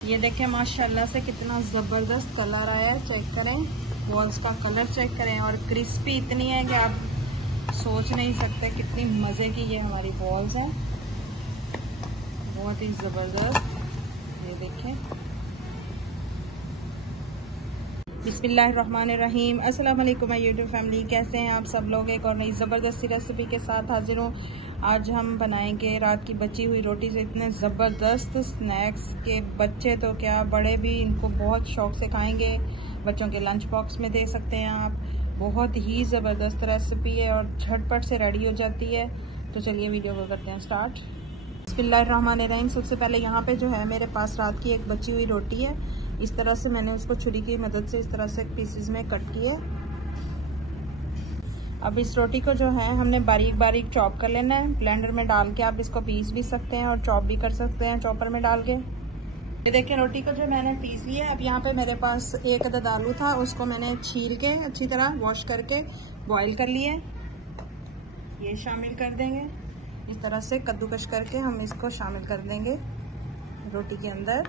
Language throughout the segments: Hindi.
ये देखें माशाल्लाह से कितना ज़बरदस्त कलर आया है। चेक करें, बॉल्स का कलर चेक करें, और क्रिस्पी इतनी है कि आप सोच नहीं सकते कितनी मज़े की ये हमारी बॉल्स हैं। बहुत ही ज़बरदस्त। ये देखें। बिस्मिल्लाहिर्रहमानिर्रहीम। अस्सलाम वालेकुम माय यूट्यूब फैमिली, कैसे हैं आप सब लोग। एक और नई ज़बरदस्त रेसिपी के साथ हाजिर हूँ। आज हम बनाएंगे रात की बची हुई रोटी से इतने ज़बरदस्त स्नैक्स के बच्चे तो क्या बड़े भी इनको बहुत शौक से खाएंगे। बच्चों के लंच बॉक्स में दे सकते हैं आप। बहुत ही ज़बरदस्त रेसिपी है और झटपट से रेडी हो जाती है। तो चलिए वीडियो को करते हैं स्टार्ट। बिस्मिल्लाहिर्रहमानिर्रहीम। सबसे पहले यहाँ पे जो है मेरे पास रात की एक बची हुई रोटी है। इस तरह से मैंने उसको छुरी की मदद से इस तरह से पीसेस में कट किए। अब इस रोटी को जो है हमने बारीक बारीक चॉप कर लेना है। ब्लेंडर में डाल के आप इसको पीस भी सकते हैं और चॉप भी कर सकते हैं चॉपर में डाल के। ये देखिए रोटी को जो मैंने पीस लिया। अब यहाँ पे मेरे पास एक अदद आलू था, उसको मैंने छील के अच्छी तरह वॉश करके बॉईल कर लिए। ये शामिल कर देंगे। इस तरह से कद्दूकश करके हम इसको शामिल कर देंगे रोटी के अंदर।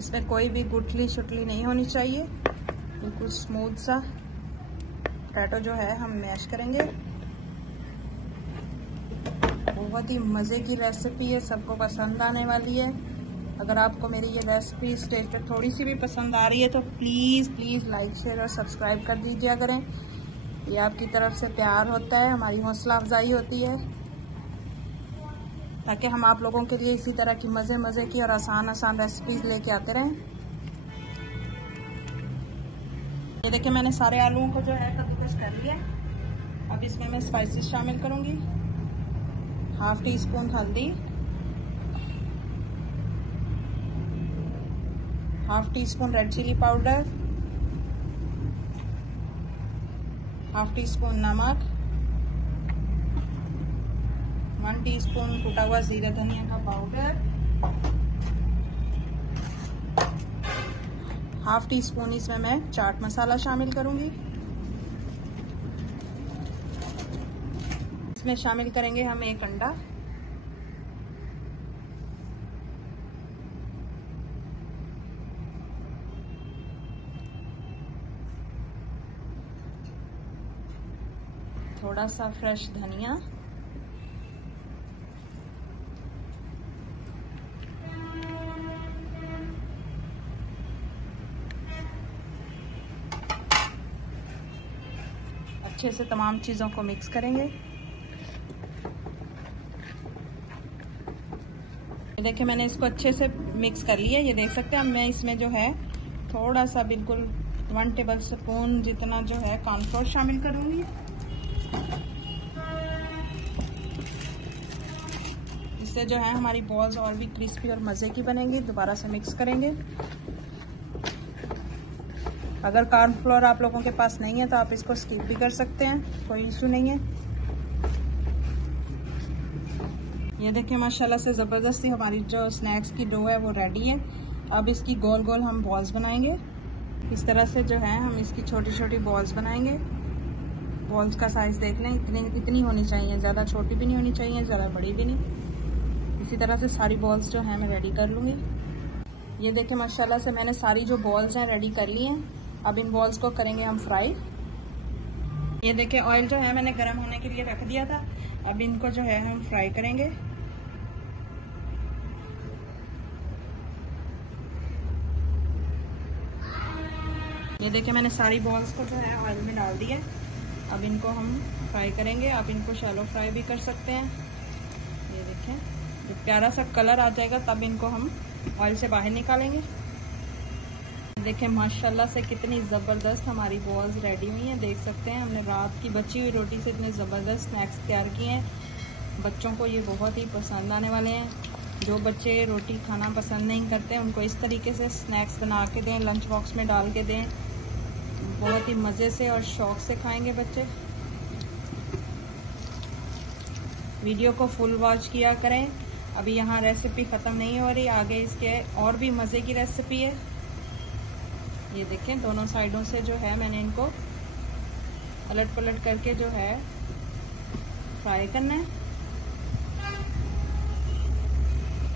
इसमें कोई भी गुठली शुटली नहीं होनी चाहिए, बिल्कुल स्मूथ सा पोटैटो जो है हम मैश करेंगे। बहुत ही मज़े की रेसिपी है, सबको पसंद आने वाली है। अगर आपको मेरी ये रेसिपी स्टेज पर थोड़ी सी भी पसंद आ रही है तो प्लीज़ प्लीज़ लाइक शेयर और सब्सक्राइब कर दीजिए करें। ये आपकी तरफ से प्यार होता है, हमारी हौसला अफजाई होती है, ताकि हम आप लोगों के लिए इसी तरह की मज़े मज़े की और आसान आसान रेसिपीज़ लेके आते रहें। ये देखिए मैंने सारे आलूओं को जो है कद्दूकस कर लिया। अब इसमें मैं स्पाइसेस शामिल करूँगी। हाफ टी स्पून हल्दी, half teaspoon red chilli powder, half teaspoon नमक, 1 टीस्पून कुटा हुआ जीरा धनिया का पाउडर, हाफ टी स्पून इसमें मैं चाट मसाला शामिल करूंगी। इसमें शामिल करेंगे हम एक अंडा, थोड़ा सा फ्रेश धनिया, अच्छे से तमाम चीज़ों को मिक्स करेंगे। देखिए मैंने इसको अच्छे से मिक्स कर लिया, ये देख सकते हैं। अब मैं इसमें जो है थोड़ा सा बिल्कुल 1 टेबल स्पून जितना जो है कॉर्नफ्लोर शामिल करूंगी। इससे जो है हमारी बॉल्स और भी क्रिस्पी और मज़े की बनेंगी। दोबारा से मिक्स करेंगे। अगर कॉर्नफ्लोर आप लोगों के पास नहीं है तो आप इसको स्किप भी कर सकते हैं, कोई इशू नहीं है। ये देखिए माशाल्लाह से ज़बरदस्ती हमारी जो स्नैक्स की डो है वो रेडी है। अब इसकी गोल गोल हम बॉल्स बनाएंगे। इस तरह से जो है हम इसकी छोटी छोटी बॉल्स बनाएंगे। बॉल्स का साइज देख लें, इतनी होनी चाहिए, ज़्यादा छोटी भी नहीं होनी चाहिए, ज़्यादा बड़ी भी नहीं। इसी तरह से सारी बॉल्स जो है मैं रेडी कर लूँगी। ये देखिए माशाल्लाह से मैंने सारी जो बॉल्स हैं रेडी कर ली हैं। अब इन बॉल्स को करेंगे हम फ्राई। ये देखिए ऑयल जो है मैंने गर्म होने के लिए रख दिया था। अब इनको जो है हम फ्राई करेंगे। ये देखिए मैंने सारी बॉल्स को जो है ऑयल में डाल दिया। अब इनको हम फ्राई करेंगे। आप इनको शैलो फ्राई भी कर सकते हैं। ये देखें जब प्यारा सा कलर आ जाएगा तब इनको हम ऑयल से बाहर निकालेंगे। देखें माशाल्लाह से कितनी ज़बरदस्त हमारी बॉल्स रेडी हुई हैं। देख सकते हैं हमने रात की बची हुई रोटी से इतने ज़बरदस्त स्नैक्स तैयार किए हैं। बच्चों को ये बहुत ही पसंद आने वाले हैं। जो बच्चे रोटी खाना पसंद नहीं करते उनको इस तरीके से स्नैक्स बना के दें, लंच बॉक्स में डाल के दें। बहुत ही मज़े से और शौक़ से खाएंगे बच्चे। वीडियो को फुल वॉच किया करें। अभी यहाँ रेसिपी ख़त्म नहीं हो रही, आगे इसके और भी मज़े की रेसिपी है। ये देखें दोनों साइडों से जो है मैंने इनको अलट पलट करके जो है फ्राई करना है।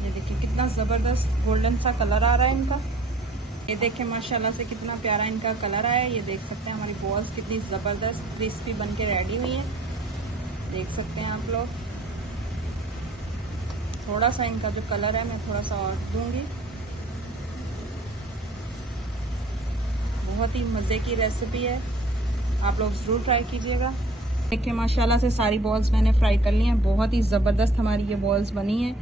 ये देखिए कितना ज़बरदस्त गोल्डन सा कलर आ रहा है इनका। ये देखिए माशाल्लाह से कितना प्यारा इनका कलर आया है। ये देख सकते हैं हमारी बॉल्स कितनी ज़बरदस्त क्रिस्पी बन के रेडी हुई हैं, देख सकते हैं आप लोग। थोड़ा सा इनका जो कलर है मैं थोड़ा सा और दूंगी। बहुत ही मज़े की रेसिपी है, आप लोग ज़रूर ट्राई कीजिएगा। देखिए माशाल्लाह से सारी बॉल्स मैंने फ्राई कर ली हैं। बहुत ही ज़बरदस्त हमारी ये बॉल्स बनी हैं,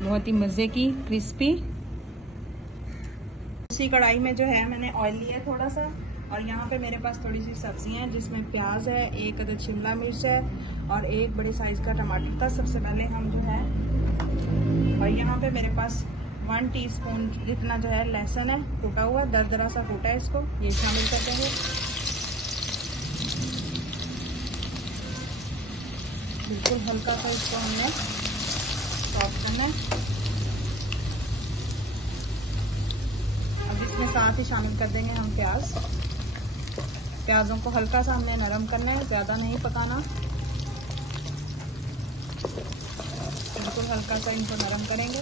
बहुत ही मज़े की क्रिस्पी। उसी कढ़ाई में जो है मैंने ऑयल लिया है थोड़ा सा, और यहाँ पे मेरे पास थोड़ी सी सब्जियाँ हैं जिसमें प्याज है, एक अदद शिमला मिर्च है और एक बड़े साइज़ का टमाटर था। सबसे पहले हम जो है, और यहाँ पे मेरे पास 1 टीस्पून जितना जो है लहसुन है कूटा हुआ, दरदरा सा कूटा है, इसको ये शामिल कर देंगे। बिल्कुल हल्का सा इसको हमने सॉफ्ट करना है। अब इसमें साथ ही शामिल कर देंगे हम प्याज। प्याजों को हल्का सा हमने नरम करना है, ज़्यादा नहीं पकाना, बिल्कुल हल्का सा इनको नरम करेंगे।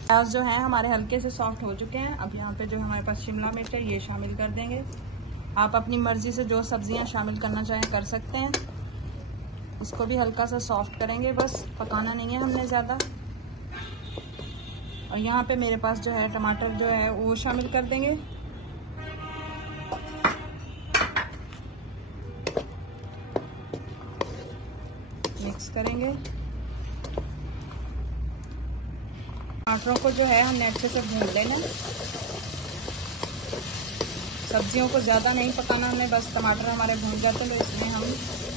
प्याज जो है हमारे हल्के से सॉफ्ट हो चुके हैं। अब यहाँ पे जो हमारे पास शिमला मिर्च है ये शामिल कर देंगे। आप अपनी मर्जी से जो सब्जियां शामिल करना चाहें कर सकते हैं। इसको भी हल्का सा सॉफ्ट करेंगे, बस पकाना नहीं है हमने ज़्यादा। और यहाँ पे मेरे पास जो है टमाटर जो है वो शामिल कर देंगे। मिक्स करेंगे। टमाटरों को जो है हमने अच्छे से भून लेना। सब्जियों को ज़्यादा नहीं पकाना हमने, बस टमाटर हमारे भून जाते हैं तो इसमें हम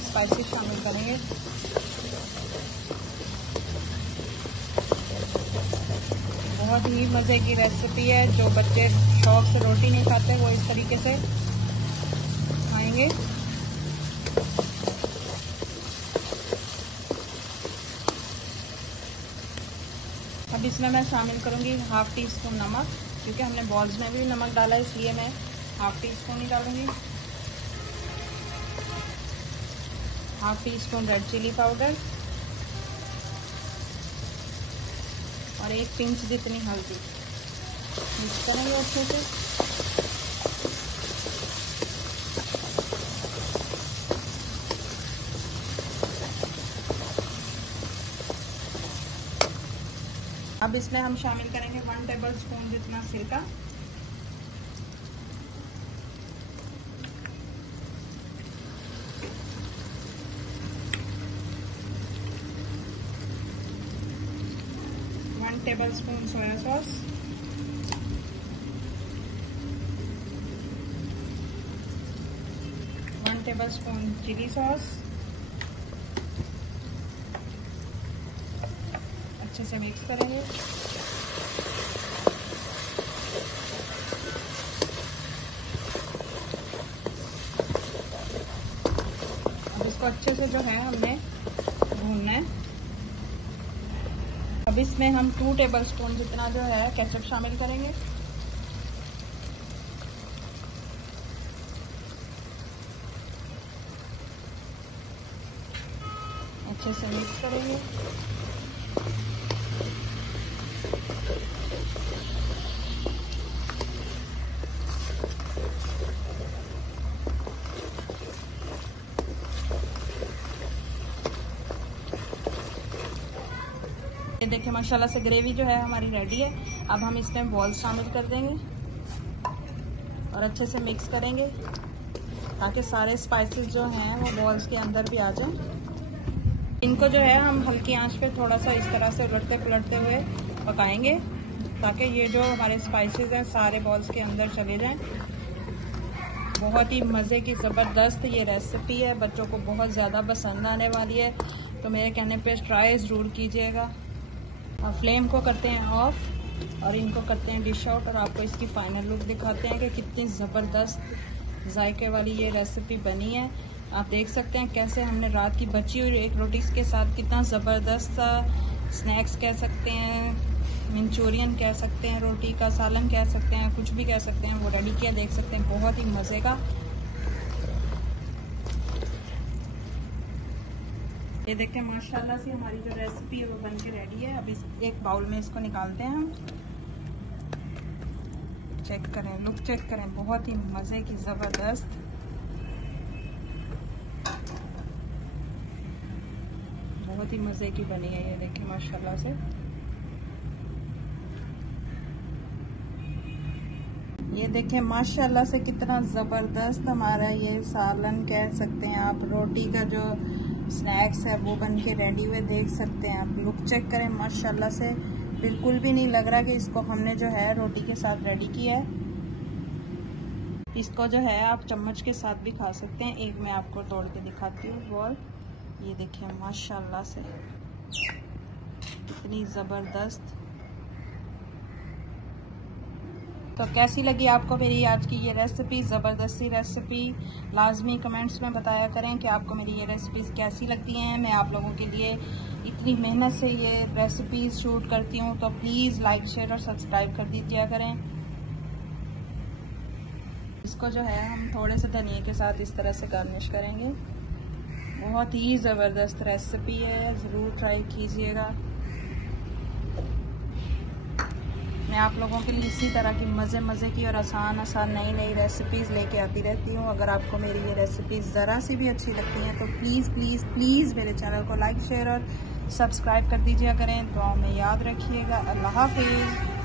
स्पाइसेस शामिल करेंगे। बहुत ही मज़े की रेसिपी है, जो बच्चे शौक से रोटी नहीं खाते वो इस तरीके से खाएंगे। अब इसमें मैं शामिल करूंगी 1/2 टीस्पून नमक, क्योंकि हमने बॉल्स में भी नमक डाला है इसलिए मैं 1/2 टीस्पून ही डालूंगी। 1/2 टीस्पून रेड चिली पाउडर और 1 पिंच जितनी हल्दी। मिक्स करेंगे अच्छे से। अब इसमें हम शामिल करेंगे 1 टेबलस्पून जितना सिरका। Tablespoon soya sauce, 1 tablespoon chilli sauce. अच्छे से मिक्स करेंगे। अब इसको अच्छे से जो है हमने भूनना है। अब इसमें हम 2 टेबलस्पून जितना जो है केचप शामिल करेंगे। अच्छे से मिक्स करेंगे। ये देखिए माशाल्लाह से ग्रेवी जो है हमारी रेडी है। अब हम इसमें बॉल्स शामिल कर देंगे और अच्छे से मिक्स करेंगे ताकि सारे स्पाइसेस जो हैं वो बॉल्स के अंदर भी आ जाएं। इनको जो है हम हल्की आंच पे थोड़ा सा इस तरह से उलटते पुलटते हुए पकाएंगे ताकि ये जो हमारे स्पाइसेस हैं सारे बॉल्स के अंदर चले जाएं। बहुत ही मज़े की ज़बरदस्त ये रेसिपी है, बच्चों को बहुत ज़्यादा पसंद आने वाली है, तो मेरे कहने पे ट्राई ज़रूर कीजिएगा। और फ्लेम को करते हैं ऑफ और इनको करते हैं डिश आउट और आपको इसकी फाइनल लुक दिखाते हैं कि कितनी ज़बरदस्त जायके वाली ये रेसिपी बनी है। आप देख सकते हैं कैसे हमने रात की बची हुई एक रोटी के साथ कितना ज़बरदस्त सा स्नैक्स कह सकते हैं मंचूरियन कह सकते हैं, रोटी का सालन कह सकते हैं, कुछ भी कह सकते हैं, वो रेडी किया देख सकते हैं, बहुत ही मज़े का। ये देखें माशाल्लाह से हमारी जो रेसिपी है वो बन के रेडी है। अब इस एक बाउल में इसको निकालते हैं हम। चेक करें, लुक चेक करें, बहुत ही मज़े की ज़बरदस्त। बहुत ही मज़े की बनी है, ये देखिए माशाल्लाह से। ये देखें माशाल्लाह से कितना ज़बरदस्त हमारा ये सालन कह सकते हैं आप, रोटी का जो स्नैक्स है वो बन के रेडी हुए देख सकते हैं आप। लुक चेक करें माशाल्लाह से, बिल्कुल भी नहीं लग रहा कि इसको हमने जो है रोटी के साथ रेडी किया है। इसको जो है आप चम्मच के साथ भी खा सकते हैं। एक मैं आपको तोड़ के दिखाती हूँ बॉल। ये देखिए माशाल्लाह से कितनी ज़बरदस्त। तो कैसी लगी आपको मेरी आज की ये रेसिपी, ज़बरदस्ती रेसिपी? लाजमी कमेंट्स में बताया करें कि आपको मेरी ये रेसिपीज़ कैसी लगती हैं। मैं आप लोगों के लिए इतनी मेहनत से ये रेसिपीज़ शूट करती हूँ, तो प्लीज़ लाइक शेयर और सब्सक्राइब कर दीजिए करें। इसको जो है हम थोड़े से धनिया के साथ इस तरह से गार्निश करेंगे। बहुत ही ज़बरदस्त रेसिपी है, ज़रूर ट्राई कीजिएगा। मैं आप लोगों के लिए इसी तरह की मज़े की और आसान नई रेसिपीज़ लेके आती रहती हूँ। अगर आपको मेरी ये रेसिपीज़ ज़रा सी भी अच्छी लगती हैं तो प्लीज़ मेरे चैनल को लाइक शेयर और सब्सक्राइब कर दीजिए करें। दुआ में याद रखिएगा। अल्लाह हाफिज़।